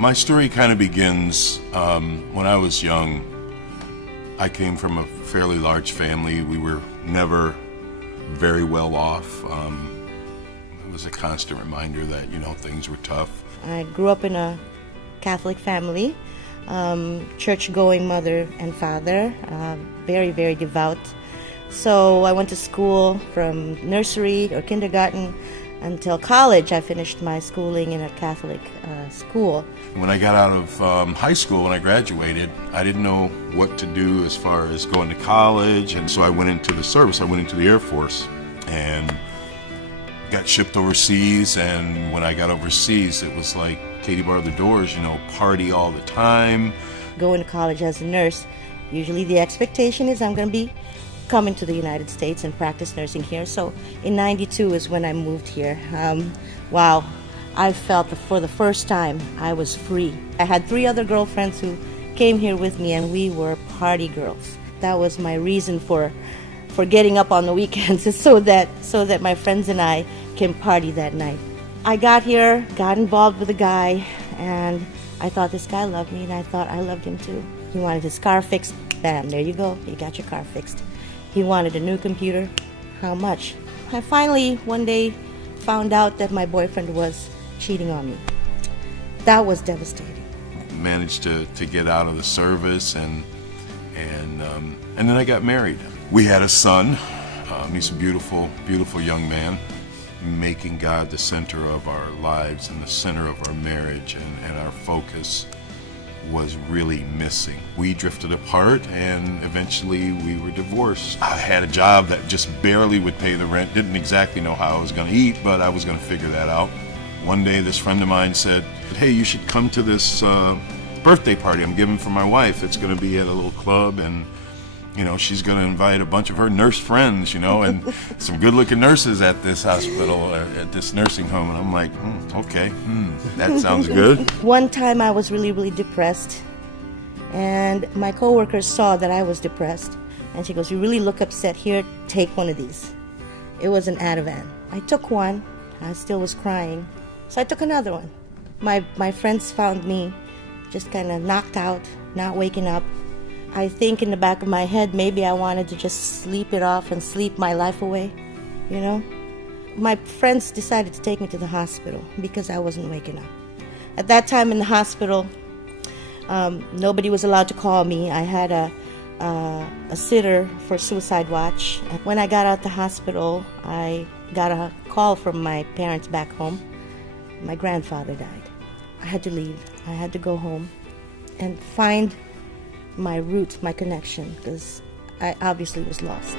My story kind of begins when I was young. I came from a fairly large family. We were never very well off. It was a constant reminder that, things were tough. I grew up in a Catholic family, church-going mother and father, very, very devout. So I went to school from nursery or kindergarten until college. I finished my schooling in a Catholic school. When I got out of high school, when I graduated, I didn't know what to do as far as going to college, and so I went into the service. I went into the Air Force and got shipped overseas, and when I got overseas, it was like Katie barred the doors, party all the time. Going to college as a nurse, usually the expectation is I'm going to be coming to the United States and practice nursing here. So in '92 is when I moved here. Wow, I felt for the first time I was free. I had 3 other girlfriends who came here with me, and we were party girls. That was my reason for getting up on the weekends, is so that my friends and I can party that night. I got here, got involved with a guy, and I thought this guy loved me, and I thought I loved him too. He wanted his car fixed. Bam, there you go, you got your car fixed. He wanted a new computer. How much? I finally one day found out that my boyfriend was cheating on me. That was devastating. Managed to get out of the service, and then I got married. We had a son. He's a beautiful, beautiful young man, making God the center of our lives and the center of our marriage, and our focus was really missing. We drifted apart, and eventually we were divorced. I had a job that just barely would pay the rent. Didn't exactly know how I was going to eat, but I was going to figure that out. One day this friend of mine said, "Hey, you should come to this birthday party I'm giving for my wife. It's going to be at a little club, and she's going to invite a bunch of her nurse friends, and some good-looking nurses at this hospital, at this nursing home." And I'm like, okay, that sounds good. One time I was really, really depressed, and my coworkers saw that I was depressed, and she goes, "You really look upset. Here, take one of these." It was an Ativan. I took one. I still was crying, so I took another one. My friends found me just kind of knocked out, not waking up. I think in the back of my head, maybe I wanted to just sleep it off and sleep my life away, My friends decided to take me to the hospital because I wasn't waking up. At that time in the hospital, nobody was allowed to call me. I had a sitter for suicide watch. When I got out the hospital, I got a call from my parents back home. My grandfather died. I had to leave. I had to go home and find my root, my connection, because I obviously was lost.